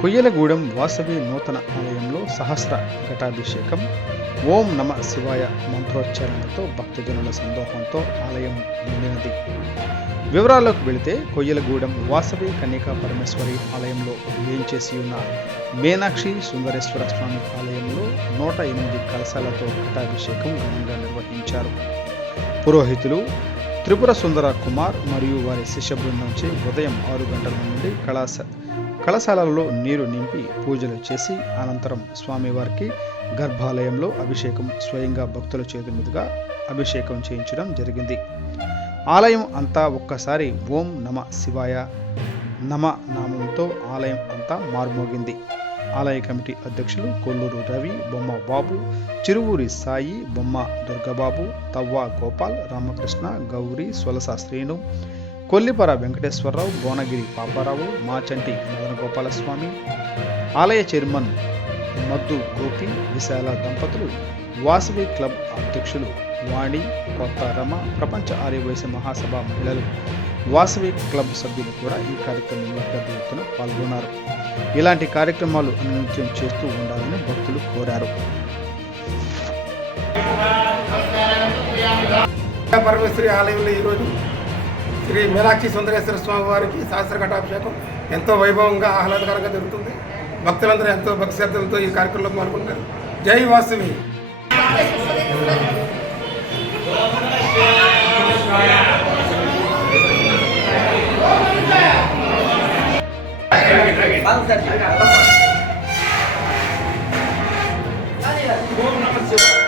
కొయ్యలగూడెం వాసవి నూతన ఆలయంలో సహస్ర ఘటాభిషేకం, ఓం నమ శివాయ మంత్రోచ్చారణతో భక్తజనుల సందోహంతో ఆలయం నిండినది. వివరాల్లోకి వెళితే కొయ్యలగూడెం వాసవి కన్యకా పరమేశ్వరి ఆలయంలో వేంచేసి ఉన్న మీనాక్షి సుందరేశ్వర స్వామి ఆలయంలో 108 కలశాలతో ఘటాభిషేకం ఘనంగా నిర్వహించారు. పురోహితులు త్రిపుర సుందర కుమార్ మరియు వారి శిష్య బృందంచే ఉదయం 6 గంటల నుండి కళశాలలో నీరు నింపి పూజలు చేసి అనంతరం స్వామివారికి గర్భాలయంలో అభిషేకం స్వయంగా భక్తుల చేతుల మీదుగా అభిషేకం చేయించడం జరిగింది. ఆలయం అంతా ఒక్కసారి ఓం నమ శివాయ నమ నామంతో ఆలయం అంతా మారుమోగింది. ఆలయ కమిటీ అధ్యక్షులు కొల్లూరు రవి, బొమ్మ బాబు, చిరువూరి సాయి, బొమ్మ దుర్గబాబు, తవ్వ గోపాల్, రామకృష్ణ, గౌరీ, సొలస శ్రీను, కొల్లిపర వెంకటేశ్వరరావు, భువనగిరి పాపారావు, మాచంటి మదనగోపాలస్వామి, ఆలయ చైర్మన్ మద్దు గోపి, విశాల దంపతులు, వాసవి క్లబ్ అధ్యక్షులు వాణి, కొత్త రమ, ప్రపంచ ఆర్యవైశ్య మహాసభ మహిళలు, వాసవి క్లబ్ సభ్యులు కూడా ఈ కార్యక్రమంలో పెద్ద ఎత్తున పాల్గొన్నారు. ఇలాంటి కార్యక్రమాలు అనునిత్యం చేస్తూ ఉండాలని భక్తులు కోరారు. పరమేశ్వరి ఆలయంలో ఈరోజు శ్రీ మీనాక్షి సుందరేశ్వర స్వామి వారికి సహస్ర ఘటాభిషేకం ఎంతో వైభవంగా ఆహ్లాదకరంగా జరుగుతుంది. భక్తులందరూ ఎంతో భక్తి శ్రద్ధలతో ఈ కార్యక్రమంలో పాల్గొంటారు. జై వాసవి. ఓం నమ శివాయ.